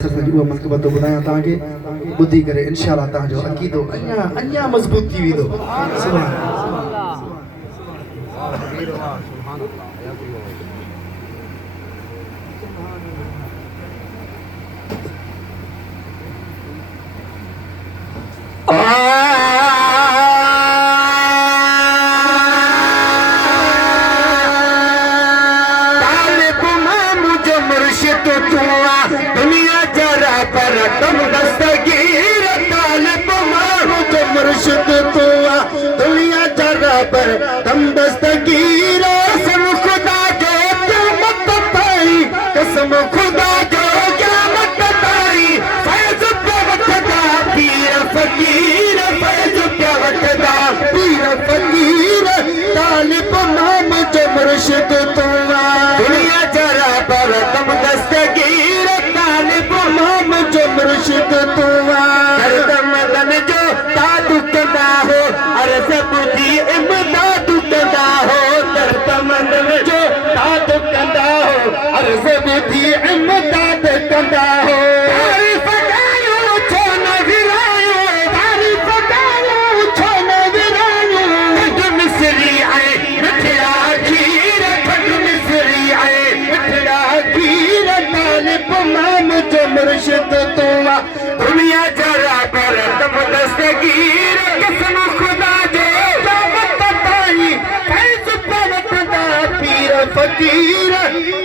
वो मरतबा तो बुधाया ताके बुद्धि करे इंशाअल्लाह ताजो अकीदो अन्या मजबूत थी विदो सुभान दुनिया जरा पर तुम दस्तगीर कसम खुदा जो क़यामत पाई कसम खुदा जो क़यामत पाई फैज़ पे वठदा पीर फकीर फैज़ पे वठदा पीर फकीर तालिब नाम जो मुर्शिद तुआ दुनिया जरा पर तुम दस्तगीर तालिब नाम जो मुर्शिद तुआ हरदम तन जो तादु कंदा हो अर्ज़ बुधी इमदाद कंदा हो दर्दमंद जो तादु कंदा हो अर्ज़ बुधी इमदाद कंदा हो तारीफ़ कयो छो न विरायो तारीफ़ कयो छो न विरायो खंड मिसरी आए मिठड़ा खीर खंड मिसरी आए मिठड़ा खीर तालिब नाम जो मुर्शिद तुआ दुनिया जरा पर तुम दस्तगीर कसम खुदा जो क़यामत पाई फैज़ पे वठदा पीर फकीर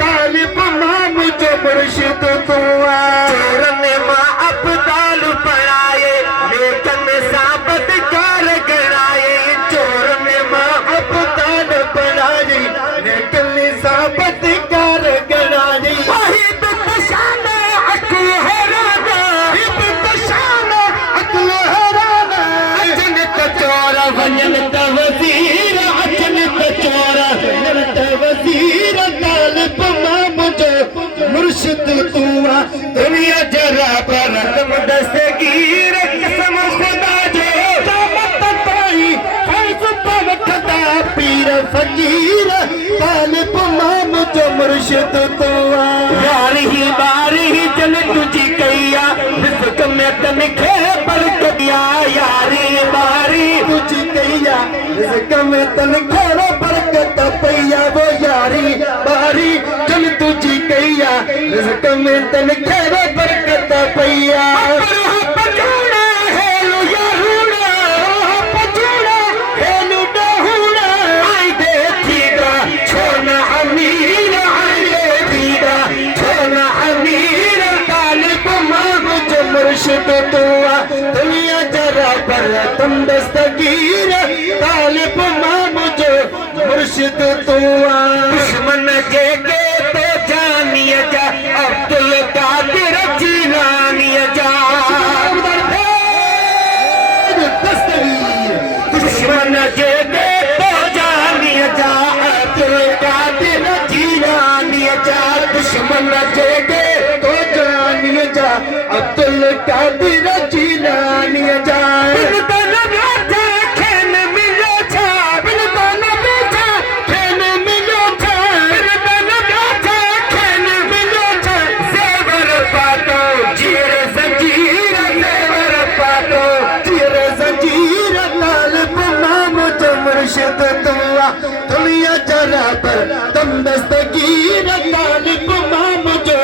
तालिब नाम जो मुर्शिद तुआ चोरन मां अब्दाल पढ़ाए लेकिन साबत कार गणाए चोरन मां अब्दाल पढ़ाए लेकिन साबत कार गणाए वाहिद तशान अक़ल हैराना हिब तशान अक़ल हैराना अजन कचोर वजन त वज़ीर अजन कचोर वजन त वज़ीर तालिब नाम जो मुर्शिद तुआ दुनिया जरा पर तुम दस्तगीर कसम खुदा जो क़यामत पाई फैज़ पे वठदा पीर फकीर तालिब नाम जो मुर्शिद तुआ यार ही बार ही जल तुझी कैया रिज़्क़ में तनखे बरकत दिया यारी बारी तुझी कैया रिज़्क़ में तनखे बरकत पैया वो यारी बारी जल तुझी कैया रिज़्क़ में तनखे बरकत पैया पजूड़ा हेलु यारूड़ा पजूड़ा हेलु डहूड़ा आई दे थीदा छोना अमीर आई दे थीदा छोना अमीर तालिब नाम जो मुर्शिद तुआ दुनिया जरा पर तुम दस्तगीर तालिब नाम जो मुर्शिद तुआ दुश्मन के तो जानिया जा अब्दुल कादिर जीलानिया जा दुश्मन के तो जानिया जा अब्दुल कादिर जीलानिया जा दुश्मन के तो जानिया जा अब्दुल कादिर जीलानिया जा मुर्शिद तुआ दुनिया जरा पर तुम दस्तगीर तालिब नाम जो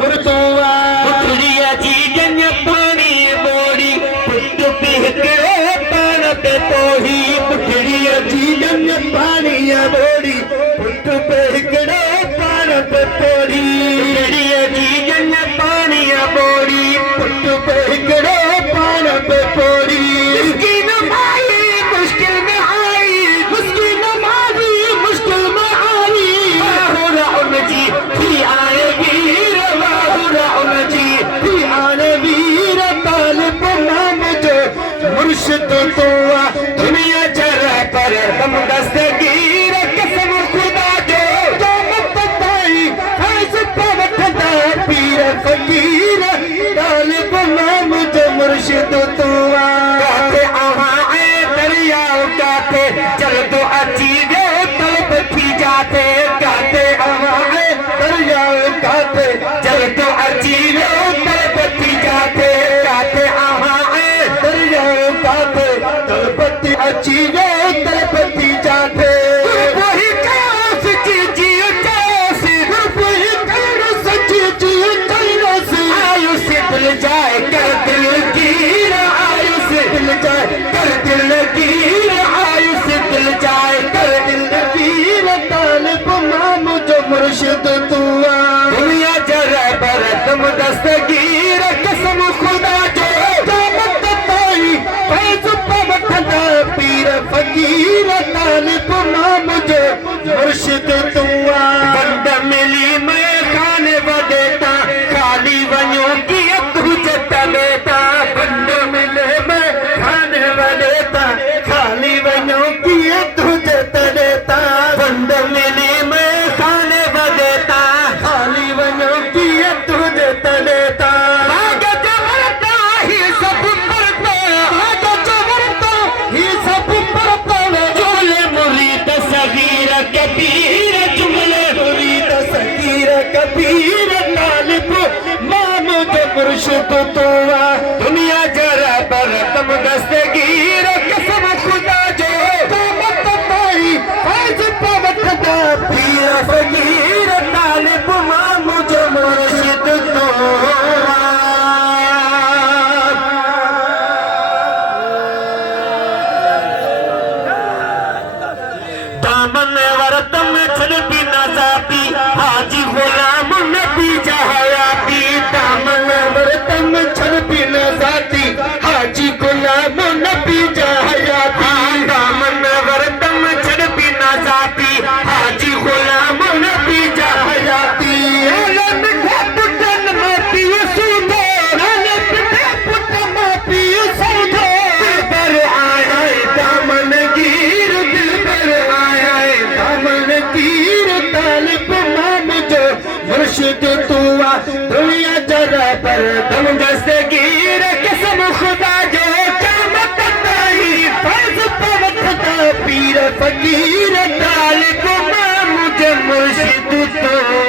मुर्तुआ उठड़िया जी जन पानी बोड़ी पुट पिहकड़े पान पे पोही उठड़िया जी जन पानी बोड़ी पुट पिहकड़े पान पे पोड़ी उठड़िया जी जन पानी बोड़ी पुट पिहकड़े पान पे पोड़ी मुर्शिद तुआ दुनिया जरा पर तुम दस्तगीर कसम खुदा जो क़यामत पाई फैज़ पे वठदा पीर फकीर तालिब नाम जो मुर्शिद तुआ काते आए दरियाओ काते चल तो अची जो तलब थी जाते काते आए दरियाओ काते चल तो अची जो तलब मुर्शिद तो दुनिया जरा पर तम दस्तगीर कसम खुदा जो कामत ताई फैज पवत दा पीर फकीर तालिब मां मुझे मुर्शिद तो दामन वरतम छल बिना जाती हाजी गुलाम नबी जहयाती दामन वरतम छल बिना जाती हाजी गुलाम नबी जहयाती दामन वरतम छल बिना जाती हाजी गुलाम नबी जहयाती आलन पुटन माती सुधो आलन पुटन माती सुधो पर आया दामन गिर दिल पर आया दामन गिर तालिब माम जो मुर्शिद तुआ दुनिया जरा पर दम दस्तगीर कसम खुदा जो कामत ताई फैज पवत दा पीर फकीर तालिब माम जो मुर्शिद तुआ